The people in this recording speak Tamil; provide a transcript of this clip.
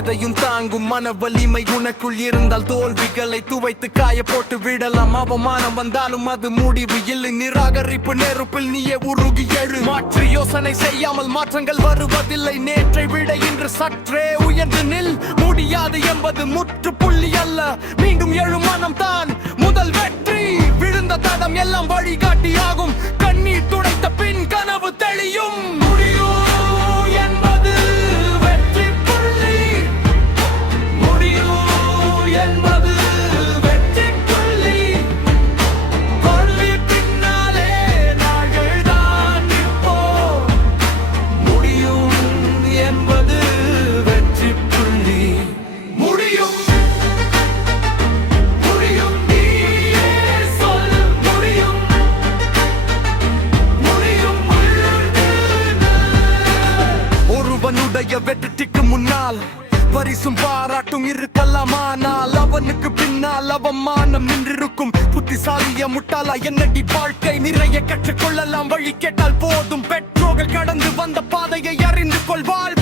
எதையும் தாங்கும் மன வலிமை உனக்குள் இருந்தால் தோல்விகளை துவைத்து காய போட்டு விடலாம். அவமானம் வந்தாலும் அது முடிவு இல்லை. நிராகரிப்பு நெருப்பில் நீயே உருகி எழு. மாற்று யோசனை செய்யாமல் மாற்றங்கள் வருவதில்லை. நேற்றை விட இன்று சற்றே உயர்ந்து நில். முடியாது என்பது முற்றுப்புள்ளி அல்ல, மீண்டும் எழும் மனம் தான் முதல் வெற்றி. விழுந்த தடம் எல்லாம் வழிகாட்டியாகும். கண்ணீர் துடைத்த பின் கனவு தெளியும். முடியும் என்பது வெற்றி புள்ளி. முடியும் என்பது வெற்றி புள்ளி. தோல்வி பின்னாலே நாங்கள் தான் நிற்போம். முடியும் என்பது வெற்றி புள்ளி. முடியும் வெற்றிக்கு முன்னால் பரிசும் பாராட்டும் இருக்கலாம். ஆனால் அவனுக்கு பின்னால் அவமானம் நின்றிருக்கும். புத்திசாலிய முட்டாளா என்னடி வாழ்க்கை? நிறைய கற்றுக்கொள்ளலாம். வழி கேட்டால் போதும். பெற்றோர்கள் கடந்து வந்த பாதையை அறிந்து கொள்வாள்.